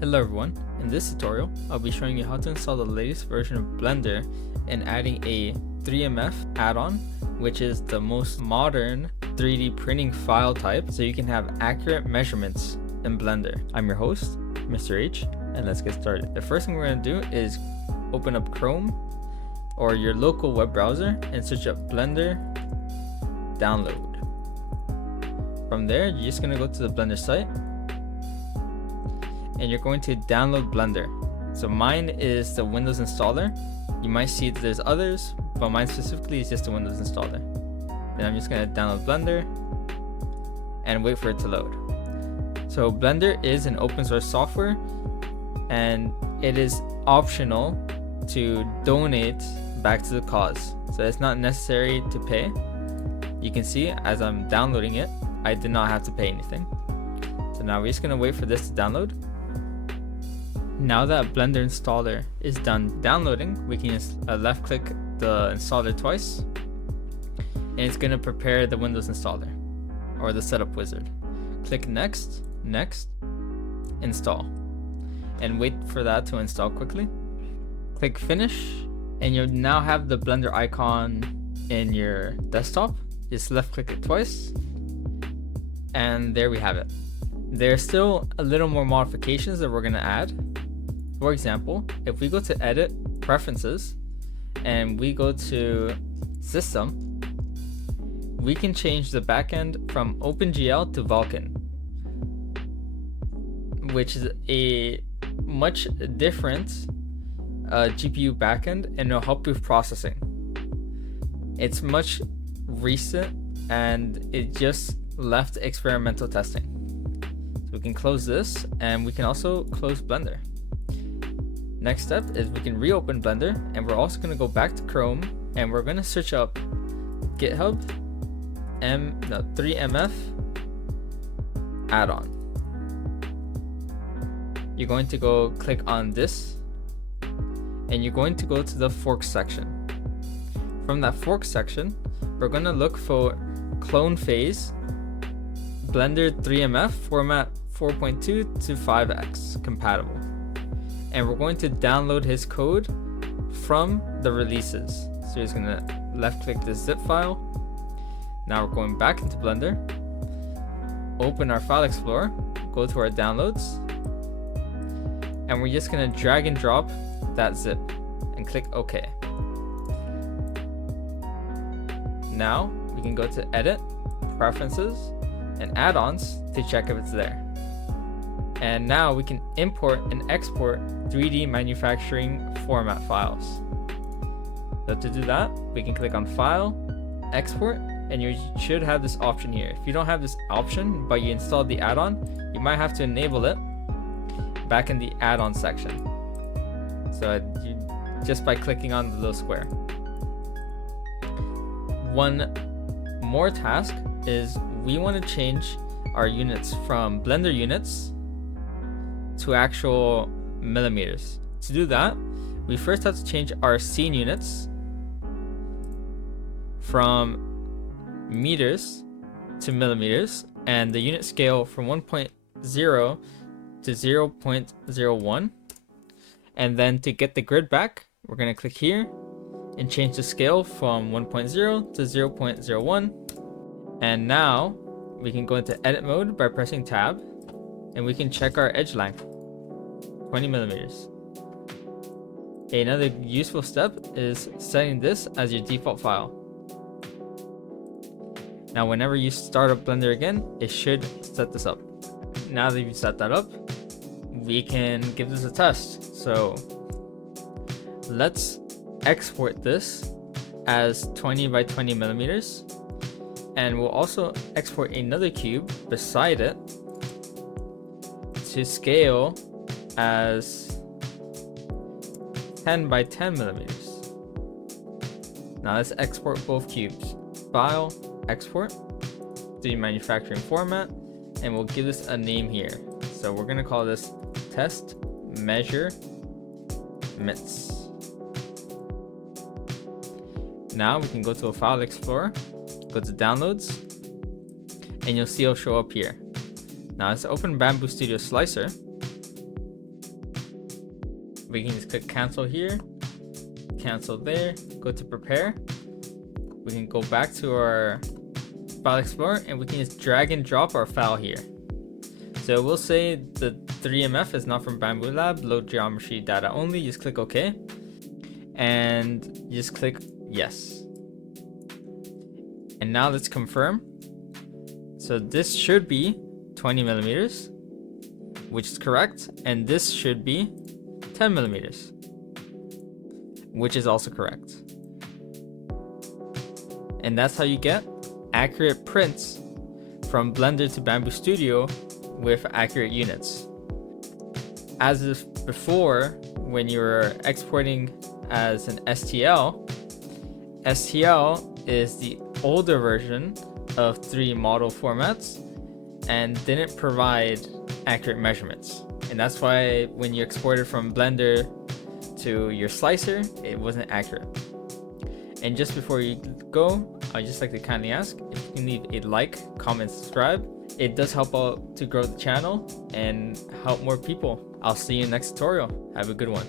Hello everyone, in this tutorial I'll be showing you how to install the latest version of Blender and adding a 3MF add-on, which is the most modern 3D printing file type so you can have accurate measurements in Blender. I'm your host, Mr. H, and let's get started. The first thing we're going to do is open up Chrome or your local web browser and search up Blender download. From there, you're just going to go to the Blender site and you're going to download Blender. So mine is the Windows installer. You might see that there's others, but mine specifically is just the Windows installer. Then I'm just going to download Blender and wait for it to load. So Blender is an open source software and it is optional to donate back to the cause. So it's not necessary to pay. You can see as I'm downloading it, I did not have to pay anything. So now we're just going to wait for this to download. Now that Blender installer is done downloading, we can just left click the installer twice and it's going to prepare the Windows installer or the setup wizard. Click next, install, and wait for that to install quickly. Click finish and you'll now have the Blender icon in your desktop. Just left click it twice and there we have it. There's still a little more modifications that we're going to add. For example, if we go to edit preferences and we go to system, we can change the backend from OpenGL to Vulkan, which is a much different GPU backend and it'll help with processing. It's much recent and it just left experimental testing. So we can close this and we can also close Blender. Next step is we can reopen Blender and we're also going to go back to Chrome and we're going to search up Github 3MF add-on. You're going to go click on this and you're going to go to the forks section. From that forks section, we're going to look for clone phase Blender 3MF format 4.2 to 5x compatible. And we're going to download his code from the releases. So you're just going to left click this zip file. Now we're going back into Blender, open our file explorer, go to our downloads, and we're just going to drag and drop that zip and click OK. Now we can go to edit, preferences, and add-ons to check if it's there. And now we can import and export 3D manufacturing format files. So to do that, we can click on File, Export, and you should have this option here. If you don't have this option, but you installed the add-on, you might have to enable it back in the add-on section. So just by clicking on the little square. One more task is we want to change our units from Blender units to actual millimeters. To do that, we first have to change our scene units from meters to millimeters and the unit scale from 1.0 to 0.01. And then to get the grid back, we're going to click here and change the scale from 1.0 to 0.01. And now we can go into edit mode by pressing tab and we can check our edge length, 20 millimeters. Another useful step is setting this as your default file. Now whenever you start up Blender again, it should set this up. Now that you've set that up, we can give this a test. So let's export this as 20 by 20 millimeters. And we'll also export another cube beside it to scale as 10 by 10 millimeters. Now let's export both cubes. File, export, 3D manufacturing format, and we'll give this a name here. So we're going to call this test measurements. Now we can go to a file explorer, go to downloads, and you'll see it'll show up here. Now let's open Bambu Studio Slicer We can just click cancel here, cancel there, go to prepare. We can go back to our file explorer and we can just drag and drop our file here. So we'll say the 3MF is not from Bambu Lab, load geometry data only. Just click OK and just click yes. And now let's confirm. So this should be 20 millimeters, which is correct, and this should be 10 millimeters, which is also correct. And that's how you get accurate prints from Blender to Bambu Studio with accurate units. As if before, when you were exporting as an STL, STL is the older version of 3D model formats and didn't provide accurate measurements. And that's why when you exported from Blender to your slicer, it wasn't accurate. And just before you go, I'd just like to kindly ask if you can leave a like, comment, subscribe. It does help out to grow the channel and help more people. I'll see you in the next tutorial. Have a good one.